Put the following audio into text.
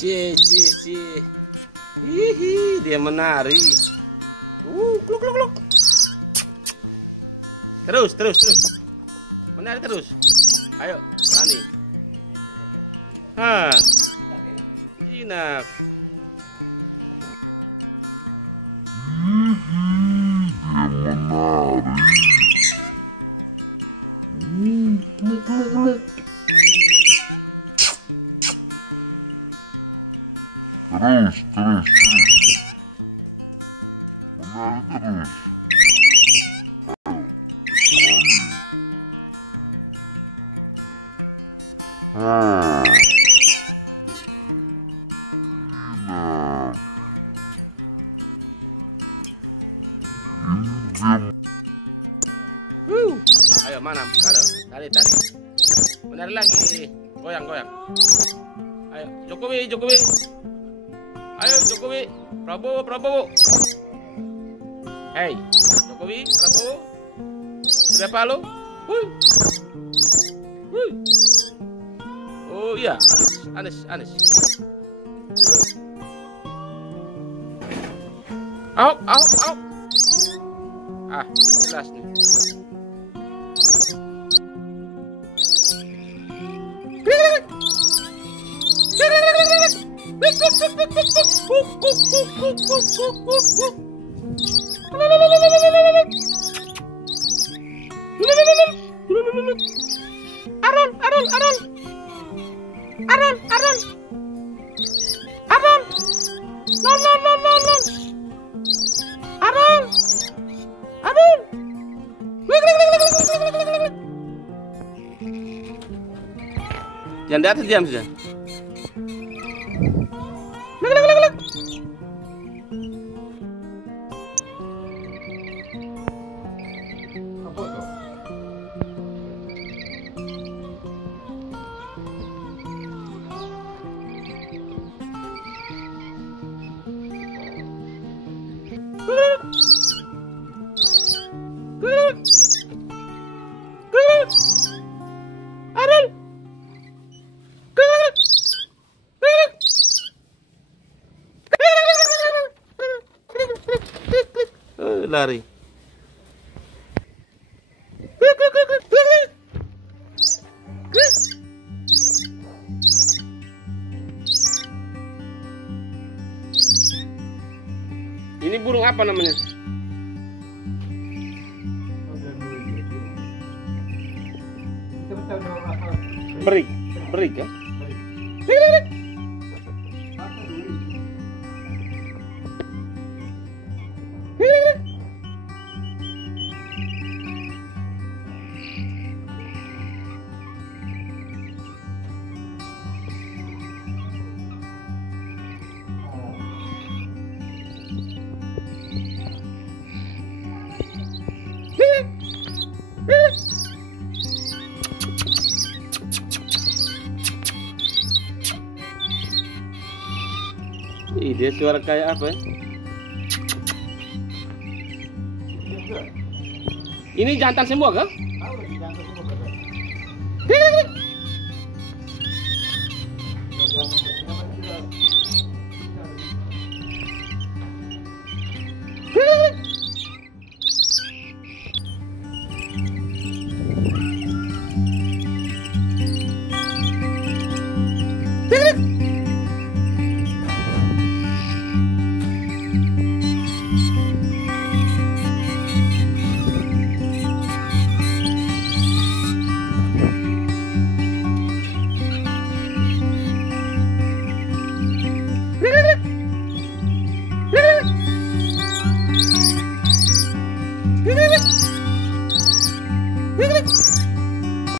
Cie, cie, cie. Hihi, dia menari. Kluk, kluk, kluk. Terus, terus, terus. Menari terus. Ayo, berani. Ha. Jinak. Dia menari. Kluk, kluk, kluk. Terus, terus, terus. Menari terus. Nah. Ayo mana? Tarik, tarik. Menari lagi. Goyang, goyang. Ayo, Jokowi, Jokowi. Ayo, Jokowi. Prabowo, Prabowo. Hei, Jokowi, Prabowo. Sudah Palu? Oh iya, Anies, Anies. Ahok, Ahok, Ahok. Ah, jelas nih. Aron, Aron, Aron. Aron, Aron. Aron. No, no, no, no, no. Aron. Aron. Jangan di atas, diam sudah. Lari. Ini burung apa namanya? Berik, berik ya? Ih, dia suara kayak apa ya? Ini jantan semua kah?